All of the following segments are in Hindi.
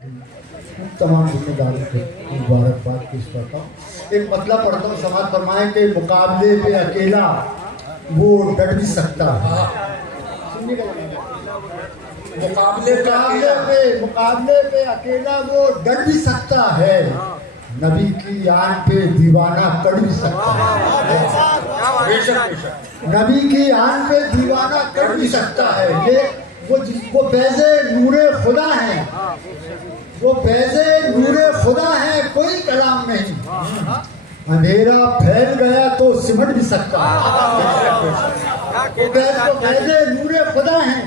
तमाम जिम्मेदारों को मुबारकबाद पेश करता हूँ। एक मतलब पढ़ता हूँ, समाज फरमाए के मुकाबले पे अकेला वो डट भी सकता है। मुकाबले पे अकेला वो डट भी सकता है, नबी की आन पे दीवाना कड़ भी सकता है। नबी की आन पे दीवाना कड़ भी सकता है। ये वो फैज़े नूरे खुदा है, वो फैज़े नूरे खुदा है, कोई कलाम नहीं। अंधेरा फैल गया तो सिमट भी सकता है। फैज़े नूरे खुदा है,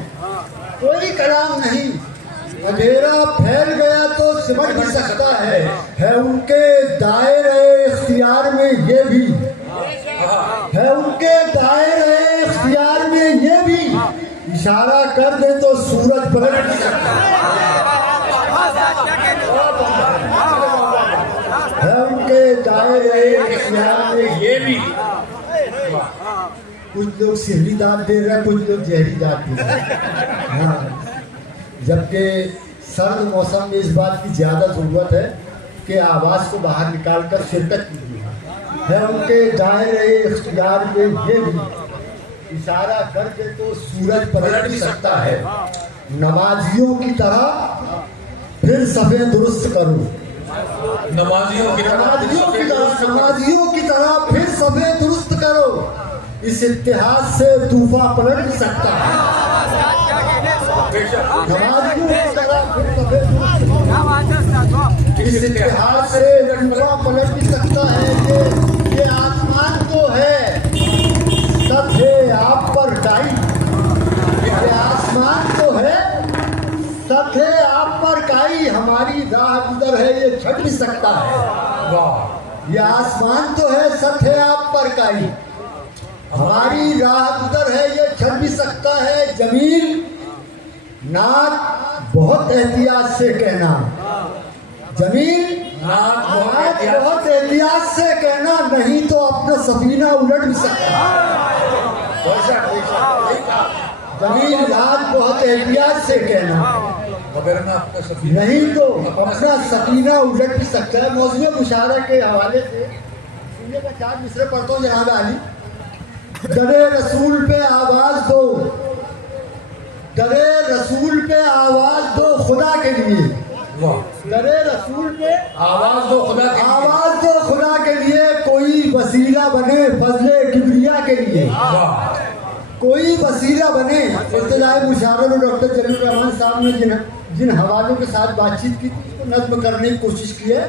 कोई कलाम नहीं। अंधेरा फैल गया तो सिमट भी सकता है उनके दायरे इख्तियार में ये भी है, उनके दायरे इख्तियार में ये भी, इशारा कर दे तो सूरज पलट भी सकता है उनके दायरे इख्तियार में ये भी। कुछ लोग सिहरी दाद दे रहे हैं, कुछ लोग जहरी दाद दे रहे हैं। हाँ, जबकि सर्द मौसम में इस बात की ज़्यादा ज़रूरत है कि आवाज़ को बाहर निकाल कर शिरकत कीजिए। है उनके दायरे इख्तियार में ये भी, इशारा कर दे तो सूरज पलट भी सकता है। नमाजियों की तरह फिर सफ़े दुरुस्त करो, नमाजियों की तरह फिर सफ़े दुरुस्त करो, इस इत्तेहाद से तूफा पलट भी सकता है। नमाजियों की तरह फिर सफ़े दुरुस्त करो, इस इत्तेहाद से तूफा पलट भी सकता है। ये आसमान तो है सब है आप पर काई, ये आसमान तो है सब है आप पर काई, हमारी राह गुजर है ये छट भी सकता है। वाह, ये आसमान तो है सब है आप पर काई, हमारी राह गुजर है ये छट भी सकता है। जमील नाक बहुत एहतियात से कहना, जमील नाक बहुत एहतियात से कहना, नहीं तो अपना सफीना उलट भी सकता है। जमील नाक बहुत एहतियात से कहना, नहीं तो अपना सफीना उलट भी सकता है। मौज़ूए मुशारा के हवाले से सुनिए का 4 मिसरे पढ़ता हूँ जनाब आली। दरे रसूल पे आवाज दो, दरे रसूल पे आवाज दो खुदा के लिए, दरे रसूल पे आवाज दो खुदा के लिए, कोई वसीला बने फजले किबरिया के लिए, कोई वसीला बने। इब्तिदाई मुशावरे में डॉक्टर जलील रहमान साहब ने जिन हवालों के साथ बातचीत की उसको नज्म करने की कोशिश की है।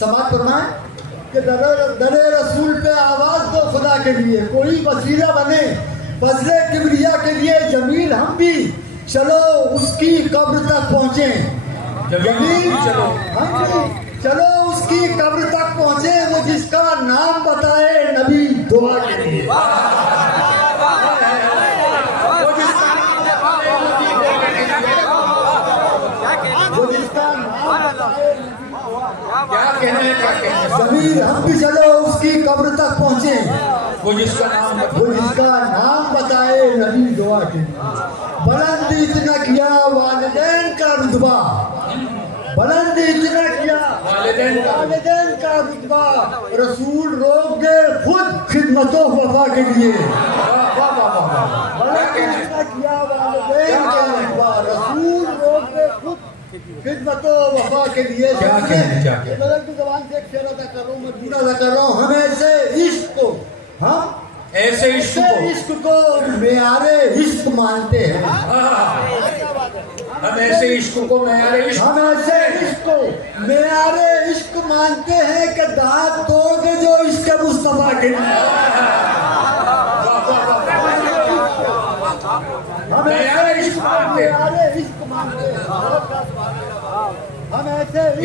समाज फरमाएं कि दरे रसूल पे आवाज दो खुदा के लिए, कोई वसीला बने फजले किबरिया के लिए। जमील हम भी चलो उसकी कब्र तक पहुँचे, जमील हम भी चलो उसकी कब्र तक पहुँचे, वो जिसका नाम बताए नबी दुआ के लिए। जमील हम भी चलो उसकी कब्र तक पहुँचे, वो जिसका नाम बताए नबी दुआ के लिए। बुलंद इतना किया वालिदैन का रुतबा, बुलंद इतना किया वालिदैन का रुतबा, रसूल रोक दे खुद खिदमतों वफा के लिए। बुलंद इतना किया वालिदैन का रुतबा, रसूल रोक दे खुद खिदमतों वफा के लिए। बदल की ज़बान से एक शेर अदा कर रहा हूँ, मैं पूरा अदा कर रहा हूँ। हम ऐसे इश्क को मेयारे इश्क मानते हैं, हम ऐसे इश्क को मेयारे इश्क मानते हैं कि दांत तोड़ के जो इश्क मुस्तफा के लिए। हम ऐसे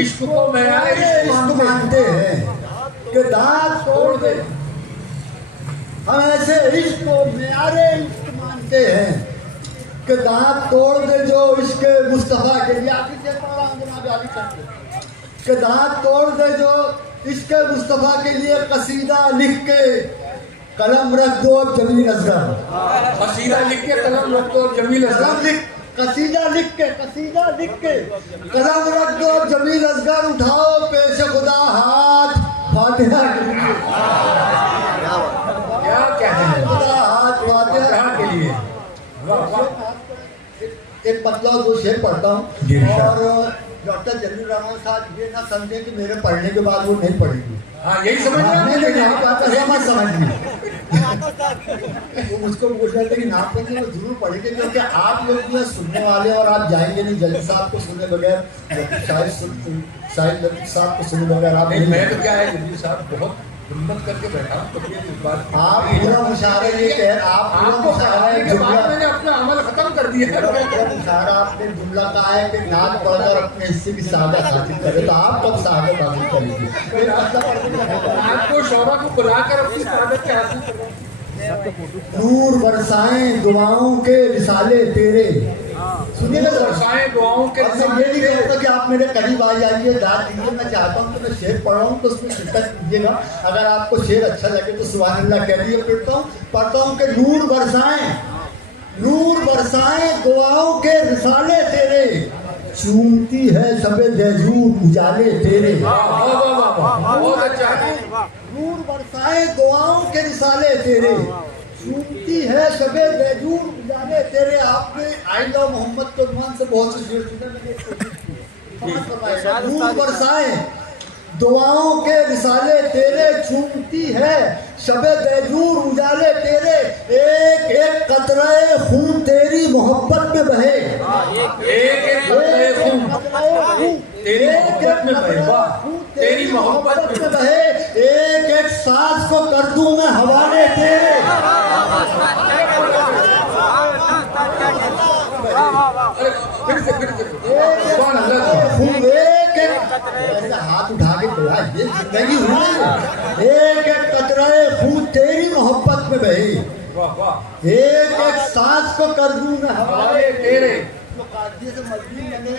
इश्क को मेयारे इश्क मानते हैं कि दांत तोड़ दे। हम ऐसे इश्क को मेयारे इश्क मानते हैं कि दांत तोड़ दे जो इश्क मुस्तफा के लिए। आखिर से पढ़ रहा हूँ जनाब आगे करके कि दांत तोड़ दे जो इश्क मुस्तफा के लिए। कसीदा लिख के कलम रख दो जमील असगर, कसीदा लिख के कलम रख दो जमील असगर, कसीदा लिख के कदम रख दो जमीन असगर उठाओ पेश खुदा हाथ फातिहा के लिए। क्या कहते हैं खुदा हाथ फातिहा के लिए। एक मतलब दो शेर पढ़ता हूँ जी, और डॉक्टर जलील रहमान साहब ये ना समझे कि मेरे पढ़ने के बाद वो नहीं पढ़ेगी। हाँ यही समझ नहीं में नहीं नहीं बात ऐसा मत समझिए। वो मुझको बोल रहे थे कि ना पढ़ने में जरूर पढ़ेंगे क्योंकि आप लोग भी सुनने वाले और आप जाएंगे नहीं जलील साहब को सुने बगैर शायद साहब को सुने बगैर आप नहीं। मैं तो क्या है जलील साहब बहुत हिम्मत करके बैठा हूँ तो फिर इस बात आप पूरा मुशायरा ये कह आप पूरा आपको कराने के बाद मुशायरा मैंने अपना अमल खत्म कर दिया है। मुशायरा आपने जुमला कहा है कि नाम पढ़कर अपने हिस्से की शहादत हासिल करे तो आप कब शहादत हासिल करेंगे? फिर आपको शौरा को बुलाकर अपनी शहादत के हासिल करना। नूर बरसाएं दुआओं के रिसाले तेरे। सुनिए ना बरसाएं दुआओं के अब मैं ये नहीं कहता कि आप मेरे करीब आ जाइए दाद दीजिए। मैं चाहता हूँ कि मैं शेर पढ़ रहा हूँ तो उसमें शिरकत कीजिएगा। अगर आपको शेर अच्छा लगे तो सुभान अल्लाह कह दिए। पढ़ता हूँ कि नूर बरसाएं दुआओं के रिसाले तेरे चूमती है सबे दैजूर उजाले तेरे। बहुत अच्छा है। नूर बरसाएं दुआओं के रिसाले तेरे चूमती है सबे दैजूर उजाले तेरे। आपने आई लव मोहम्मद के उन्वान से बहुत से शेर सुने मैंने समझ पाएगा। नूर बरसाएं दुआओं के रिसाले तेरे चूमती है शबे दैजूर उजाले तेरे। एक एक कतरे खून तेरी मोहब्बत में बहे। एक कतरे खून तेरी मोहब्बत में बहे। वाह तेरी मोहब्बत में बहे। एक एक सांस को कर दूं मैं हवाले तेरे। फिर से हाथ उठा के बोला ये जिंदगी हुई। एक एक कतरे खून तेरी मोहब्बत में बही। एक एक सांस को कर दूं मैं हवाले तेरे। काफिये से मजबूर मैंने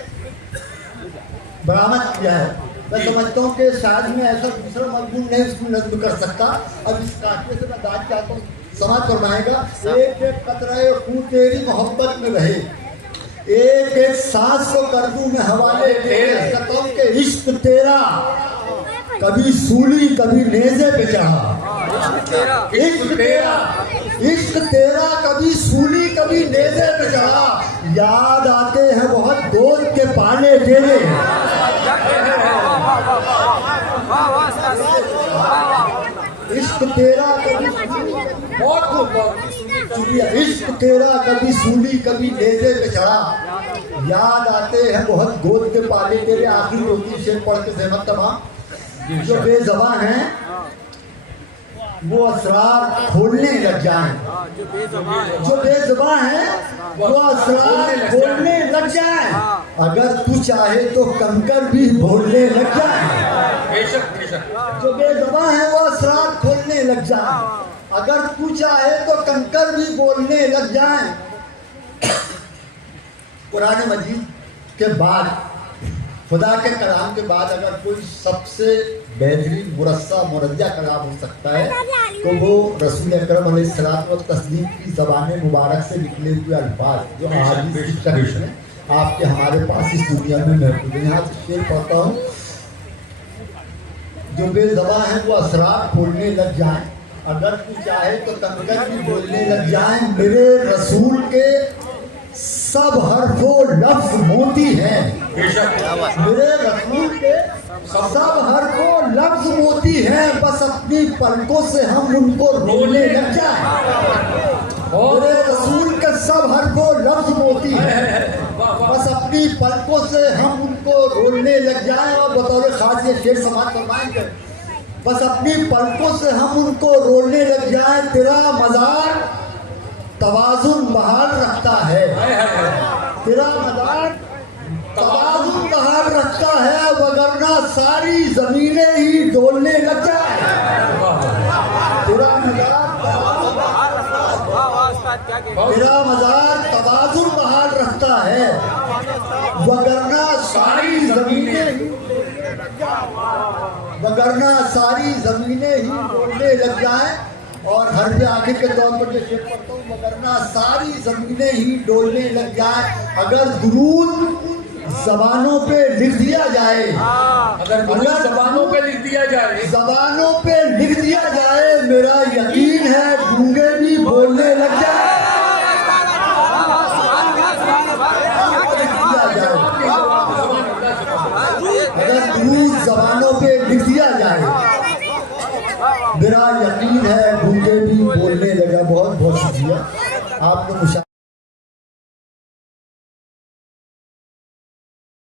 बरामद किया है। मैं समझता हूँ कि शायद मैं ऐसा दूसरा मजबूर नहीं उसमें नज्म कर सकता। अब इस काफिये से मैं दाद चाहता हूँ समाज फरमाएगा। एक एक कतरे खून तेरी मोहब्बत में रहे। एक एक सांस को कर दूं मैं हवाले तेरे। कहता हूँ कि इश्क तेरा कभी सूली कभी नेज़े पे चढ़ा। इश्क तेरा कभी सूली कभी नेज़े पे चढ़ा। याद आते हैं बहुत गोद के पाले तेरे। इश्क तेरा कभी इश्क तेरा कभी सूली कभी नेज़े पे चढ़ा। याद आते हैं बहुत गोद के पाले तेरे। आखिरी होती शेर पढ़ के सहमत तमाम। जो बेज़बां हैं वो असरार खोलने लग जाएं। जो बेज़बां हैं वो असरार खोलने लग जाएं। अगर तू चाहे तो कंकर भी बोलने लग जाएं। जो बेज़बां हैं वो असरार खोलने लग जाएं। अगर तू चाहे तो कंकर भी बोलने लग जाएं। कुरान मजीद के बाद खुदा के कलाम के बाद अगर कोई सबसे बेहतरीन मुरस्सा मुरज्जा कलाम हो सकता है तो वो रसूल अकरम अलैहिस्सलातु वस्सलाम की ज़बान मुबारक से निकले हुए अल्फाज जो अहादीस की शरीफ में आपके हमारे पास इस दुनिया में महफूज है। यहाँ से शेर पढ़ता हूँ। जो बेज़बां हैं वो असरार खोलने लग जाएं। अगर तू चाहे तो कंकर भी बोलने लग जाएं। मेरे रसूल के सब हरफो लफ्ज मोती हैं। मेरे रसूल के सब हरफो लफ्ज मोती हैं। बस अपनी पलकों से हम उनको रोने लग जाएं। मेरे रसूल के सब हरफो लफ्ज मोती हैं। बस अपनी पलकों से हम उनको रोने लग जाएं। और बतौर खास ये शेर समाज फरमाएंगे। बस अपनी पलकों से हम उनको रोने लग जाएं। तेरा मज़ार तवाज़ुन बहाल रखता है। तेरा मज़ार तवाज़ुन बहाल रखता है। वगरना सारी ज़मीनें ही डोलने लग जाए। तेरा मज़ार तवाज़ुन बहाल रखता है। वगरना सारी ज़मीनें ही डोलने लग जाएं। और हर पे आखिर के तौर पर जो शेर पढ़ता हूँ, मगर ना सारी जमीनें ही डोलने लग जाए अगर दुरूद जबानों पे लिख दिया जाए, अगर जबानों पे लिख दिया जाए, जबानों पे लिख दिया जाए, मेरा यकीन है गूंगे भी बोलने लग जाए। अगर दुरूद जबानों पे लिख दिया जाए, मेरा यकीन है गूंगे भी बोलने लगा। बहुत बहुत शुक्रिया आपने मुशा